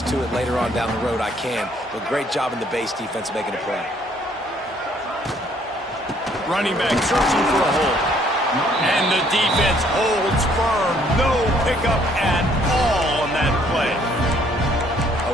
adjust to it later on down the road, I can. But great job in the base defense making a play. Running back searching for a hole. And the defense holds firm. No pickup at all on that play.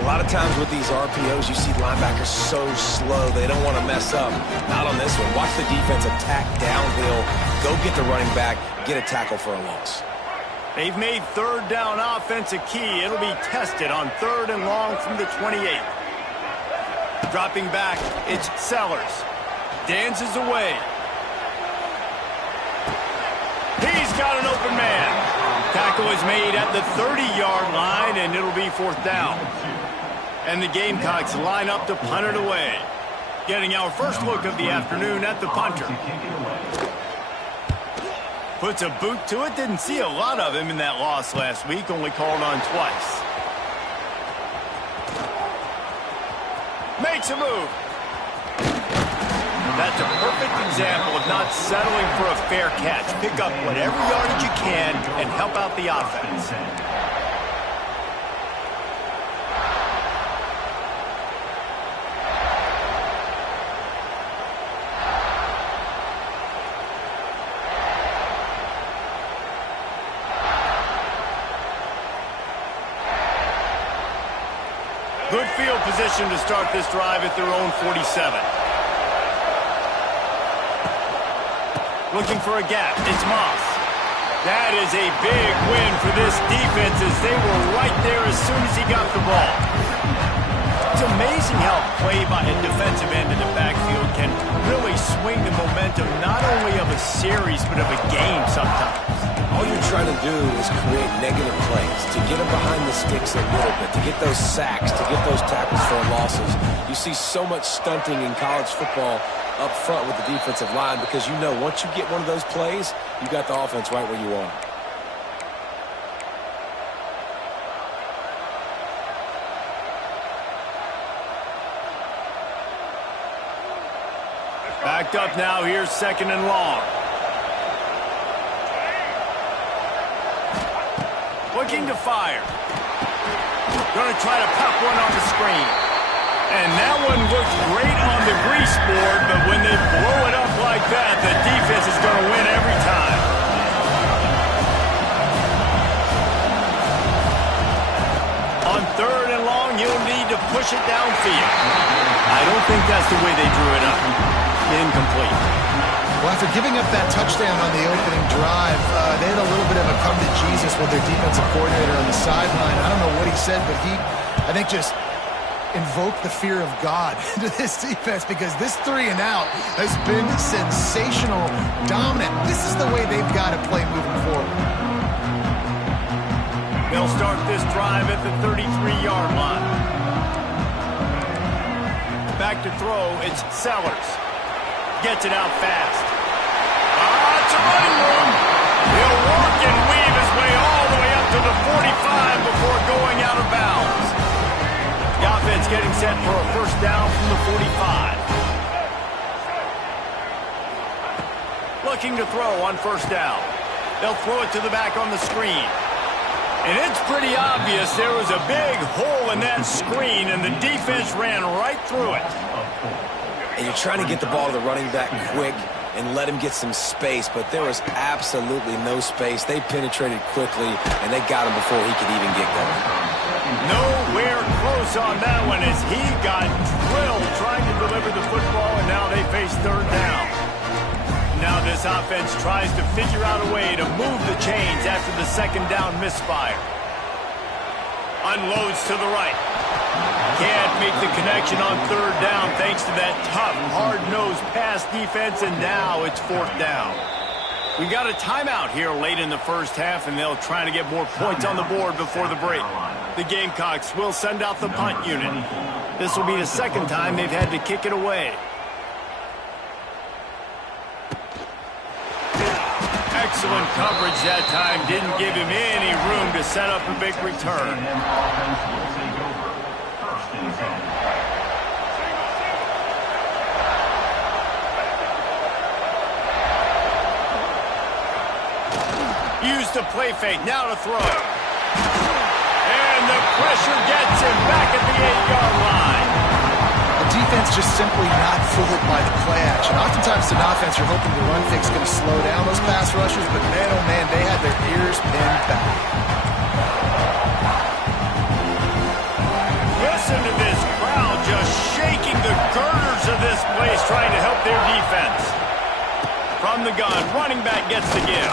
A lot of times with these RPOs, you see linebackers so slow, they don't want to mess up. Not on this one. Watch the defense attack downhill, go get the running back, get a tackle for a loss. They've made third down offense a key. It'll be tested on 3rd and long from the 28. Dropping back, it's Sellers. Dances away. He's got an open man. Tackle is made at the 30-yard line, and it'll be 4th down. And the Gamecocks line up to punt it away. Getting our first look of the afternoon at the punter. Puts a boot to it. Didn't see a lot of him in that loss last week. Only called on twice. Makes a move. That's a perfect example of not settling for a fair catch. Pick up whatever yardage you can and help out the offense. Good field position to start this drive at their own 47. Looking for a gap. It's Moss. That is a big win for this defense as they were right there as soon as he got the ball. It's amazing how play by a defensive end in the backfield can really swing the momentum not only of a series but of a game sometimes. All you're trying to do is create negative plays, to get them behind the sticks a little bit, to get those sacks, to get those tackles for losses. You see so much stunting in college football up front with the defensive line because you know once you get one of those plays, you got the offense right where you want it. Backed up now, here's 2nd and long. Looking to fire. Going to try to pop one on the screen. And that one looks great on the grease board, but when they blow it up like that, the defense is going to win every time. On 3rd and long, you'll need to push it downfield. I don't think that's the way they drew it up. Incomplete. Well, after giving up that touchdown on the opening drive, they had a little bit of a come to Jesus with their defensive coordinator on the sideline. I don't know what he said, but he, I think, just invoked the fear of God into this defense because this 3 and out has been sensational, dominant. This is the way they've got to play moving forward. They'll start this drive at the 33-yard line. Back to throw, it's Sellers. Gets it out fast. It's a running room. He'll walk and weave his way all the way up to the 45 before going out of bounds. The offense getting set for a 1st down from the 45. Looking to throw on 1st down. They'll throw it to the back on the screen. And it's pretty obvious there was a big hole in that screen, and the defense ran right through it. And you're trying to get the ball to the running back quick and let him get some space, but there was absolutely no space. They penetrated quickly, and they got him before he could even get going. Nowhere close on that one as he got drilled trying to deliver the football, and now they face 3rd down. Now this offense tries to figure out a way to move the chains after the 2nd down misfire. Unloads to the right. Can't make the connection on 3rd down thanks to that tough, hard-nosed pass defense, and now it's 4th down. We got a timeout here late in the 1st half, and they'll try to get more points on the board before the break. The Gamecocks will send out the punt unit. This will be the 2nd time they've had to kick it away. Excellent coverage that time. Didn't give him any room to set up a big return. Used the play fake. Now to throw. And the pressure gets him back at the 8-yard line. The defense just simply not fooled by the play action. Oftentimes in offense, you're hoping the run fake's going to slow down those pass rushers, but man, oh man, they had their ears pinned back. Listen to this crowd just shaking the girders of this place, trying to help their defense. From the gun, running back gets the give.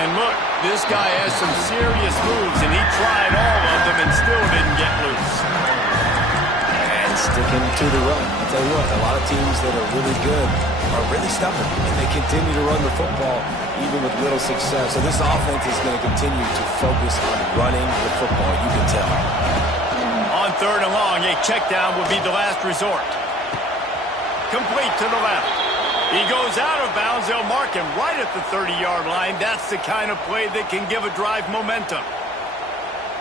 And look, this guy has some serious moves, and he tried all of them and still didn't get loose. And sticking to the run. I'll tell you what, a lot of teams that are really good are really stubborn, and they continue to run the football even with little success. So this offense is going to continue to focus on running the football, you can tell. On 3rd and long, a check down would be the last resort. Complete to the left. He goes out of bounds. They'll mark him right at the 30-yard line. That's the kind of play that can give a drive momentum.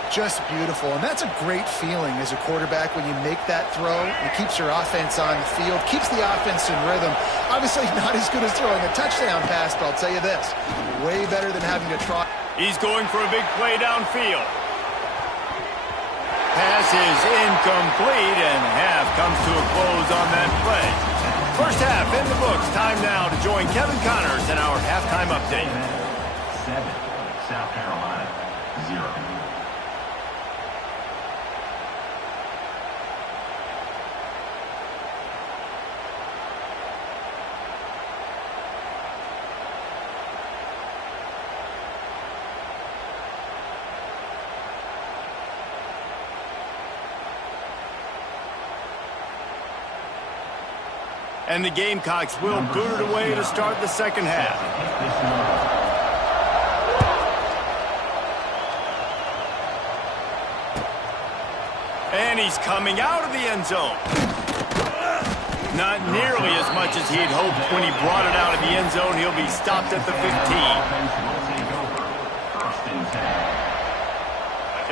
Just beautiful, and that's a great feeling as a quarterback when you make that throw. It keeps your offense on the field, keeps the offense in rhythm. Obviously not as good as throwing a touchdown pass, but I'll tell you this, way better than having to try. He's going for a big play downfield. Pass is incomplete, and half comes to a close on that play. First half in the books. Time now to join Kevin Connors in our halftime update. 7, South Carolina, 0. And the Gamecocks will boot it away to start the second half. And he's coming out of the end zone. Not nearly as much as he'd hoped when he brought it out of the end zone. He'll be stopped at the 15.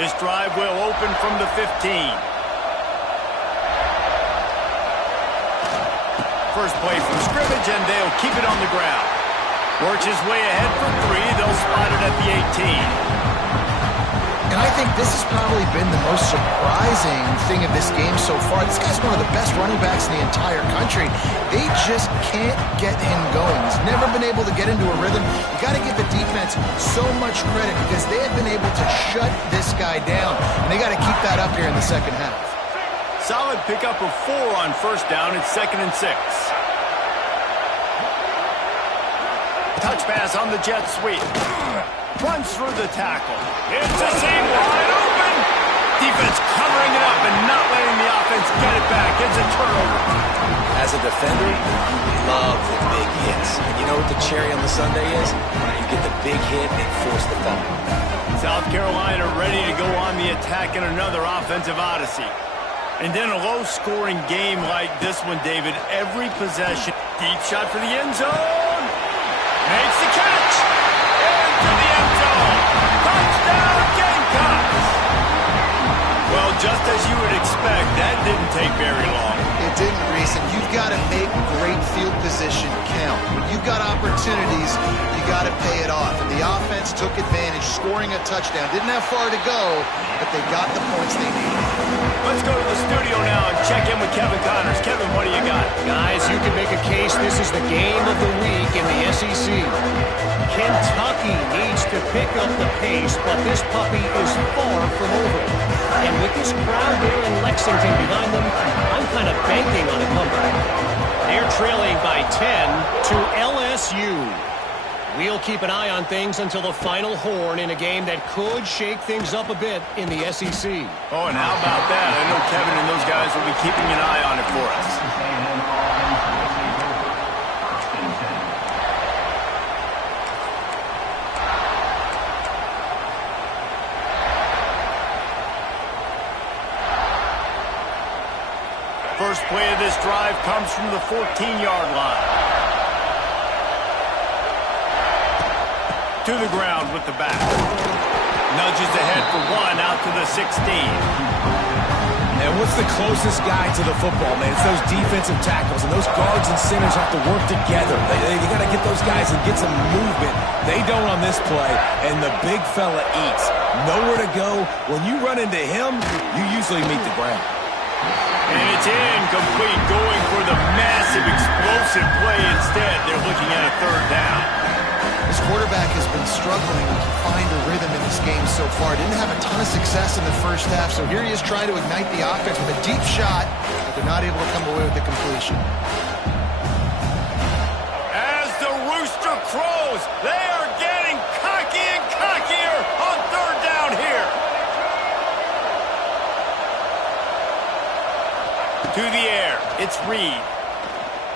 This drive will open from the 15. First play from scrimmage, and they'll keep it on the ground. Works his way ahead for 3. They'll spot it at the 18. And I think this has probably been the most surprising thing of this game so far. This guy's one of the best running backs in the entire country. They just can't get him going. He's never been able to get into a rhythm. You got to give the defense so much credit because they have been able to shut this guy down. And they got to keep that up here in the second half. Solid pickup of 4 on first down. It's 2nd and 6. Touch pass on the jet sweep. Runs through the tackle. It's a seam wide open. Defense covering it up and not letting the offense get it back. It's a turnover. As a defender, you love the big hits. And you know what the cherry on the sundae is? You get the big hit and force the fumble. South Carolina ready to go on the attack in another offensive odyssey. And then a low-scoring game like this one, David, every possession. Deep shot for the end zone. Makes the catch. Into the end zone. Touchdown, Gamecocks. Well, just as you would expect, that didn't take very long. It didn't, Reese, and you've got to make great field position count. When you've got opportunities, you got to pay it off. And the offense took advantage, scoring a touchdown. Didn't have far to go, but they got the points they needed. Let's go to the studio now and check in with Kevin Connors. Kevin, what do you got? Guys, you can make a case this is the game of the week in the SEC. Kentucky needs to pick up the pace, but this puppy is far from over. And with this crowd there in Lexington behind them, I'm kind of banking on a comeback. They're trailing by 10 to LSU. We'll keep an eye on things until the final horn in a game that could shake things up a bit in the SEC. Oh, and how about that? I know Kevin and those guys will be keeping an eye on it for us. First play of this drive comes from the 14-yard line. To the ground with the back. Nudges ahead for 1 out to the 16. And what's the closest guy to the football, man? It's those defensive tackles, and those guards and centers have to work together. They got to get those guys and get some movement. They don't on this play, and the big fella eats. Nowhere to go. When you run into him, you usually meet the ground. And it's incomplete, going for the massive, explosive play instead. They're looking at a third down. This quarterback has been struggling to find a rhythm in this game so far. Didn't have a ton of success in the first half, so here he is trying to ignite the offense with a deep shot, but they're not able to come away with the completion. As the rooster crows, they are getting cocky and cockier on third down here. To the air, it's Reed.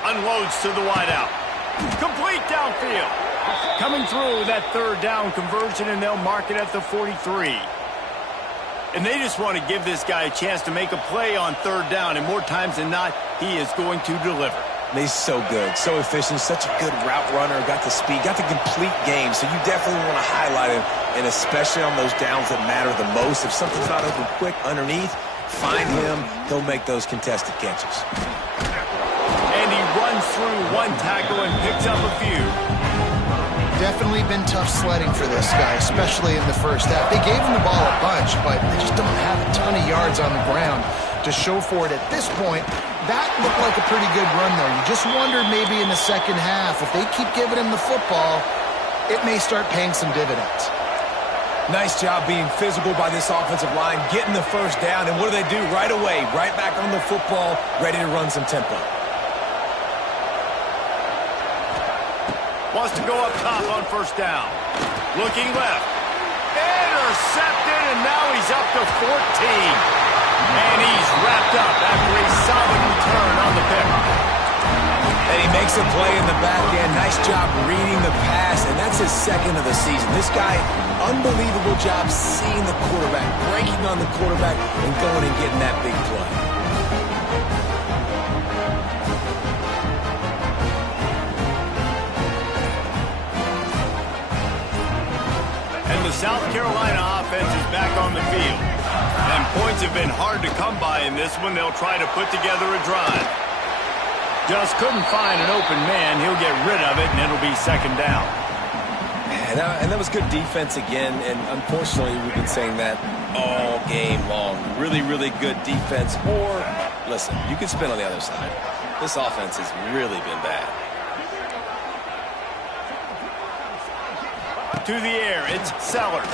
Unloads to the wideout. Complete downfield. Coming through that third down conversion, and they'll mark it at the 43. And they just want to give this guy a chance to make a play on third down, and more times than not, he is going to deliver. He's so good, so efficient, such a good route runner, got the speed, got the complete game, so you definitely want to highlight him, and especially on those downs that matter the most. If something's not open quick underneath, find him, he'll make those contested catches. And he runs through one tackle and picks up a few. Definitely been tough sledding for this guy, especially in the first half. They gave him the ball a bunch, but they just don't have a ton of yards on the ground to show for it at this point. That looked like a pretty good run, though. You just wondered maybe in the second half, if they keep giving him the football, it may start paying some dividends. Nice job being physical by this offensive line, getting the first down, and what do they do right away? Right back on the football, ready to run some tempo. Wants to go up top on first down. Looking left. Intercepted, and now he's up to 14. And he's wrapped up after a solid return on the pick. And he makes a play in the back end. Nice job reading the pass, and that's his second of the season. This guy, unbelievable job seeing the quarterback, breaking on the quarterback, and going and getting that big play. The South Carolina offense is back on the field. And points have been hard to come by in this one. They'll try to put together a drive. Just couldn't find an open man. He'll get rid of it, and it'll be second down. And that was good defense again, and unfortunately we've been saying that all game long. Really, really good defense. Or, listen, you can spin on the other side. This offense has really been bad. To the air, it's Sellers.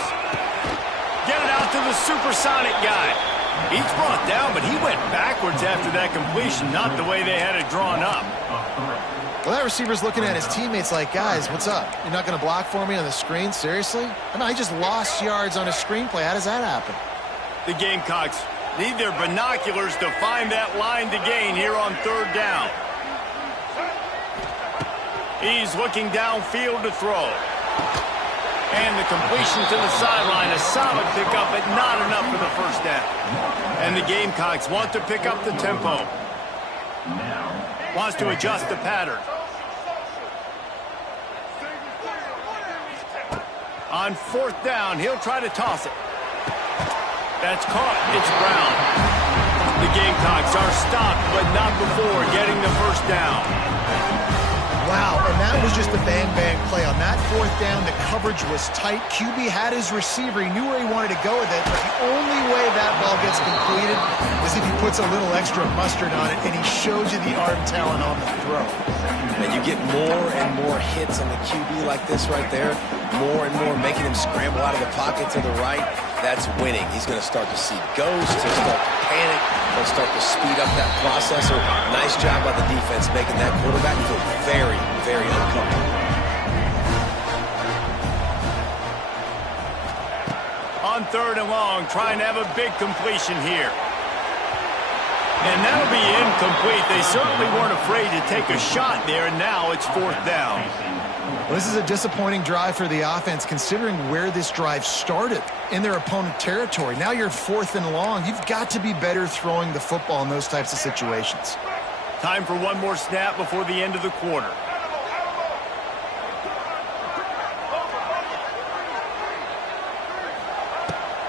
Get it out to the supersonic guy. He's brought down, but he went backwards after that completion, not the way they had it drawn up. Well, that receiver's looking at his teammates like, guys, what's up? You're not going to block for me on the screen? Seriously? I mean, I just lost yards on a screenplay. How does that happen? The Gamecocks need their binoculars to find that line to gain here on third down. He's looking downfield to throw. And the completion to the sideline, a solid pickup, but not enough for the first down. And the Gamecocks want to pick up the tempo. Wants to adjust the pattern. On fourth down, he'll try to toss it. That's caught. It's Brown. The Gamecocks are stopped, but not before getting the first down. Wow, and that was just a bang-bang play. On that fourth down, the coverage was tight. QB had his receiver. He knew where he wanted to go with it, but the only way that ball gets completed is if he puts a little extra mustard on it, and he shows you the arm talent on the throw. And you get more and more hits on the QB like this right there, more and more making him scramble out of the pocket to the right. That's winning. He's going to start to see ghosts. He'll start to panic. He'll start to speed up that processor. Nice job by the defense making that quarterback feel very, very uncomfortable. On third and long, trying to have a big completion here. And that'll be incomplete. They certainly weren't afraid to take a shot there, and now it's fourth down. Well, this is a disappointing drive for the offense, considering where this drive started in their opponent territory. Now you're fourth and long. You've got to be better throwing the football in those types of situations. Time for one more snap before the end of the quarter.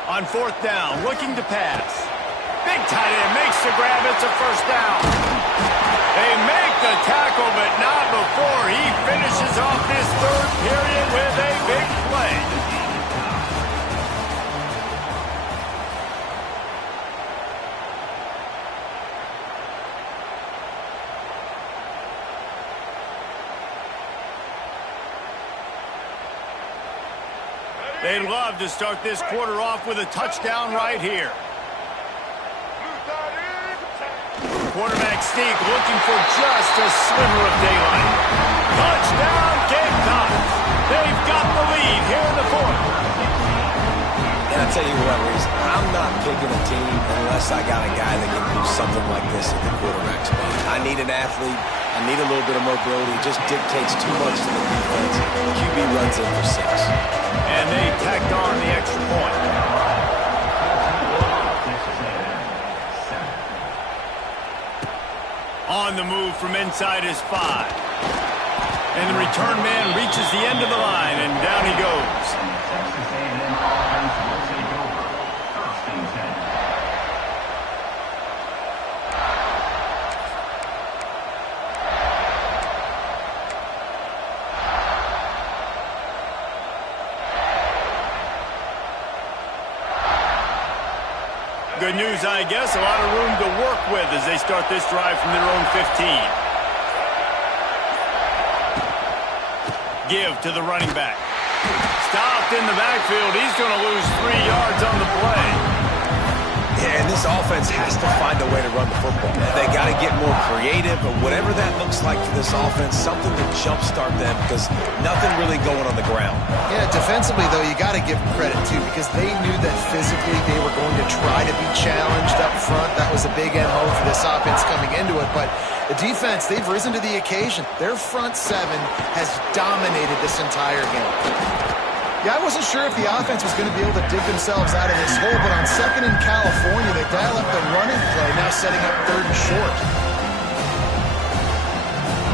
On fourth down, looking to pass. Big tight end makes makes the grab. It's a first down. They make the tackle, but not before he finishes off this third period with a big play. They'd love to start this quarter off with a touchdown right here. Quarterback sneak looking for just a sliver of daylight. Touchdown, Gamecocks. They've got the lead here in the fourth. And I'll tell you what, Reese, I'm not picking a team unless I got a guy that can do something like this at the quarterback spot. I need an athlete. I need a little bit of mobility. It just dictates too much to the defense. QB runs in for 6. And they tacked on the extra point. On the move from inside his 5. And the return man reaches the end of the line, and down he goes. Texas A&M offense will take over. First and 10. Good news, I guess. A lot of room to work with as they start this drive from their own 15. Give to the running back. Stopped in the backfield. He's going to lose 3 yards on the play. Yeah, and this offense has to find a way to run the football. They got to get more creative, but whatever that looks like for this offense, something to jumpstart them because nothing really going on the ground. Yeah, defensively, though, you got to give them credit, too, because they knew that physically they were going to try to be challenged up front. That was a big MO for this offense coming into it, but the defense, they've risen to the occasion. Their front 7 has dominated this entire game. Yeah, I wasn't sure if the offense was going to be able to dig themselves out of this hole, but on 2nd in California, they dial up the running play, now setting up 3rd and short.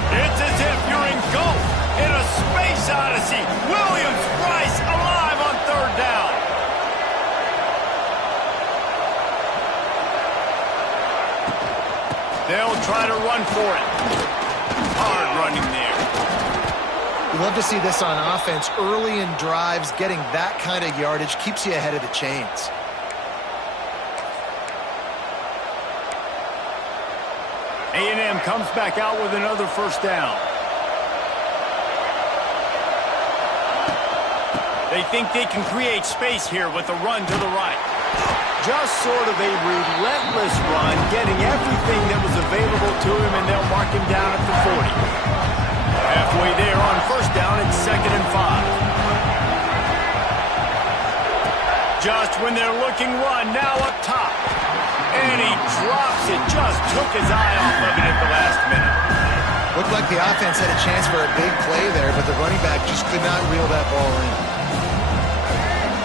It's as if you're engulfed in a space odyssey. Williams-Brice alive on 3rd down. They'll try to run for it. Hard running there. We love to see this on offense. Early in drives, getting that kind of yardage keeps you ahead of the chains. A&M comes back out with another first down. They think they can create space here with a run to the right. Just sort of a relentless run, getting everything that was available to him, and they'll mark him down at the 40. Halfway there on first down, it's 2nd and 5. Just when they're looking run, now up top. And he drops it, just took his eye off of it at the last minute. Looked like the offense had a chance for a big play there, but the running back just could not reel that ball in.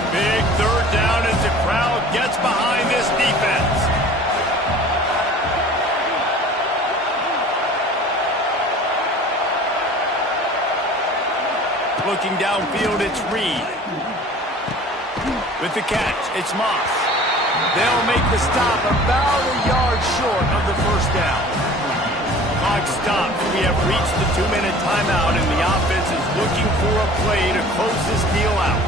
Big 3rd down as the crowd gets behind this defense. Looking downfield, it's Reed. With the catch, it's Moss. They'll make the stop about a yard short of the first down. Clock stops. We have reached the 2-minute timeout, and the offense is looking for a play to close this deal out.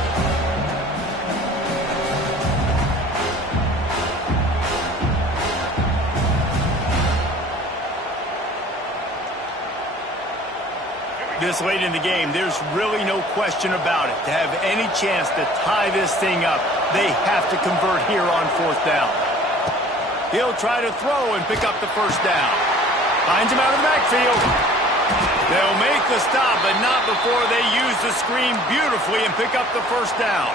This late in the game, there's really no question about it. To have any chance to tie this thing up, they have to convert here on 4th down. He'll try to throw and pick up the first down. Finds him out of the backfield. They'll make the stop, but not before they use the screen beautifully and pick up the first down.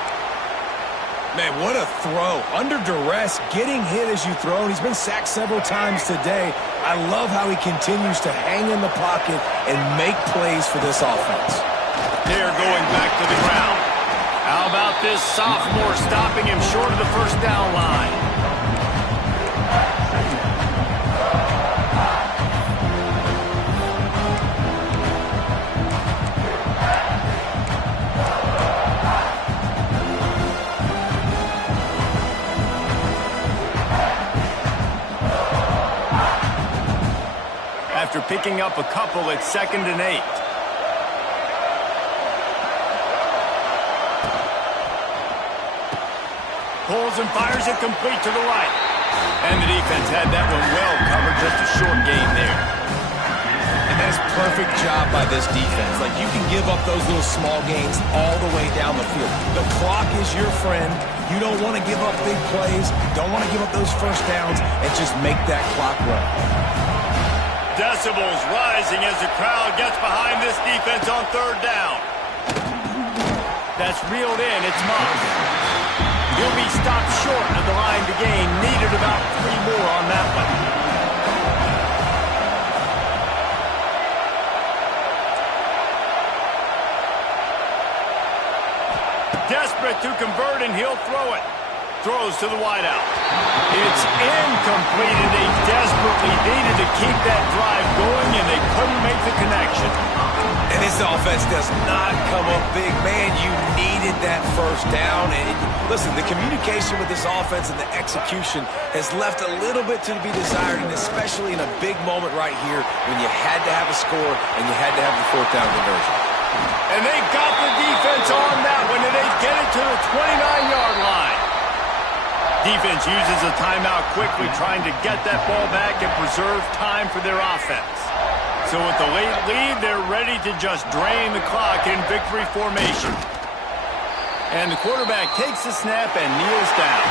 Man, what a throw. Under duress, getting hit as you throw, and he's been sacked several times today. I love how he continues to hang in the pocket and make plays for this offense. They're going back to the ground. How about this sophomore stopping him short of the first down line? after picking up a couple at 2nd and 8. Pulls and fires it complete to the right. And the defense had that one well covered. Just a short gain there. And that's perfect job by this defense. Like, you can give up those little small gains all the way down the field. The clock is your friend. You don't want to give up big plays. Don't want to give up those first downs, and just make that clock run. Decibels rising as the crowd gets behind this defense on 3rd down. That's reeled in. It's Moss. He'll be stopped short of the line to gain. Needed about 3 more on that one. Desperate to convert, and he'll throw it. Throws to the wideout. It's incomplete, and they desperately needed to keep that drive going, and they couldn't make the connection. And this offense does not come up big. Man, you needed that first down. And listen, the communication with this offense and the execution has left a little bit to be desired, and especially in a big moment right here when you had to have a score and you had to have the 4th down conversion. And they got the defense on that one, and they get it to the 29-yard line. Defense uses a timeout quickly, trying to get that ball back and preserve time for their offense. So with the late lead, they're ready to just drain the clock in victory formation. And the quarterback takes the snap and kneels down.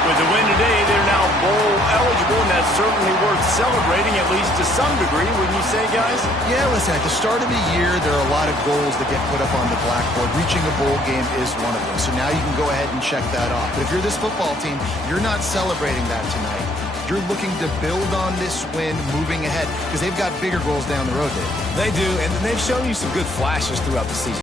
With the win today, they're now bowl eligible, and that's certainly worth celebrating, at least to some degree, wouldn't you say, guys? Yeah, listen, at the start of the year, there are a lot of goals that get put up on the blackboard. Reaching a bowl game is one of them. So now you can go ahead and check that off. But if you're this football team, you're not celebrating that tonight. You're looking to build on this win moving ahead because they've got bigger goals down the road, Dave. They do, and they've shown you some good flashes throughout the season.